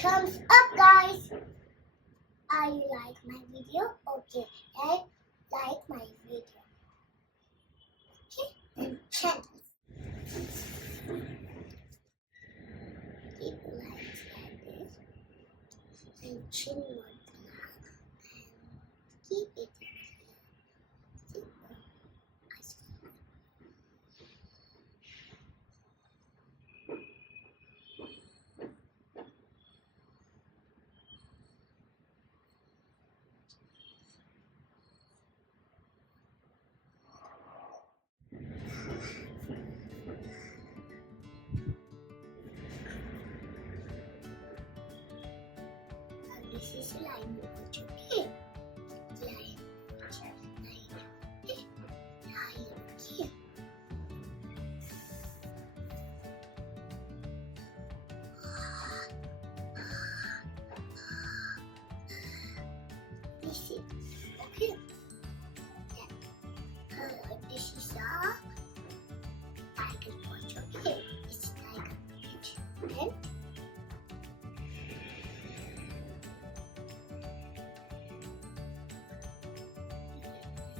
thumbs up, guys. Are you like my video? Okay, and like my video. Okay, and channel. Keep like this and chin one now and keep it in here. This is line watch, okay? Line watch, line, okay? Line, okay? This is, okay? This is a tiger watch, okay? This is tiger watch,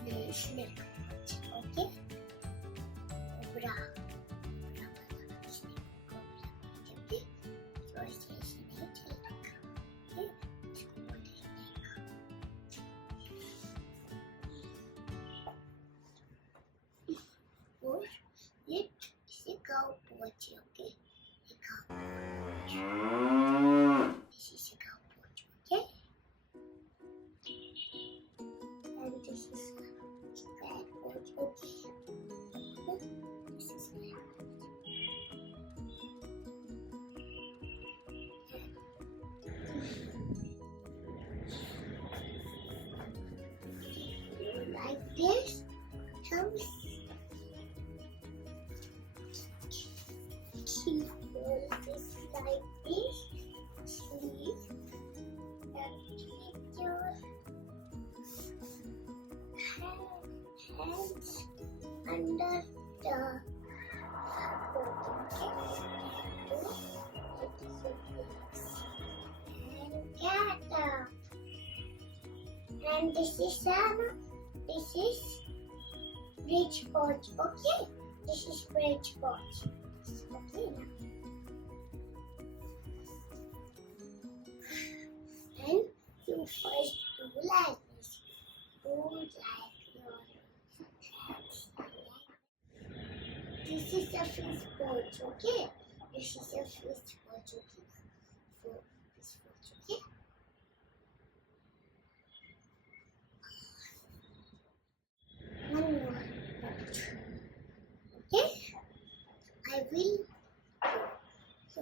and snake watch, okay? Cobra. Snake, cobra, okay? So I say snake, okay? It's called snake. Watch, it is a cow watch, okay? A cow watch. This is a cow watch, okay? And this is a cat watch, okay? This is cat watch. Like this, thumbs. Keep this like this, sleeve, and keep your hands under the and get up. And this is bridge watch, okay? This is bridge watch. Okay now. And you first do like this. Do like your hands. This is a fist watch, okay? This is a fist watch, okay? For this watch, okay? One more watch. Okay? I will so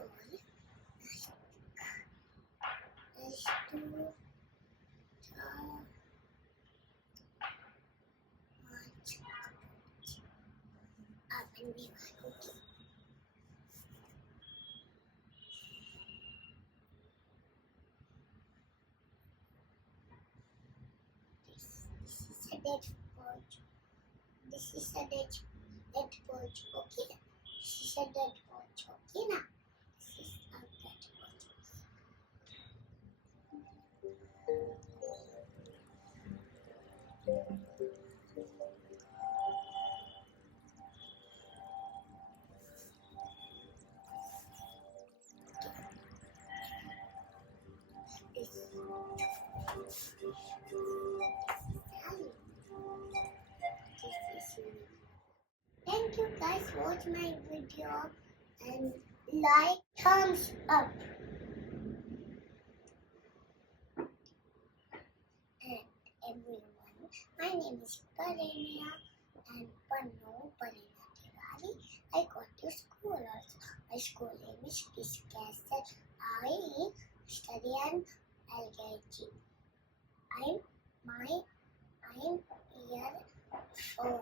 let's do the watch. Up and be okay. This is a dead watch. This is a dead watch, okay? This is a dead watch, okay now? This is a dead watch. Thank you guys, watch my video and like, thumbs up. And everyone, my name is Parinya and Parinya Tirari. I go to school also. My school name is Kiss Castle. I study an LKG. I'm year 4.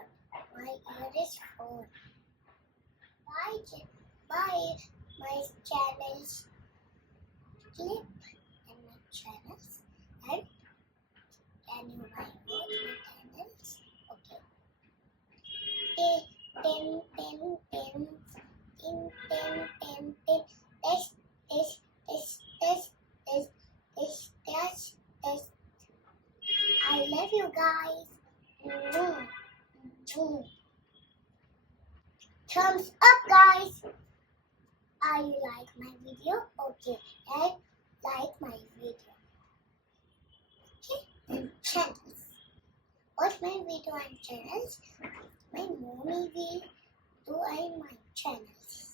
My year is 4. Bye my channels. Click and my channels. And can you watch my channels? Okay. Test. Thumbs up, guys. Are you like my video? Okay, and like my video. Okay, and channels. Watch my video and channels. My mommy will do my channels.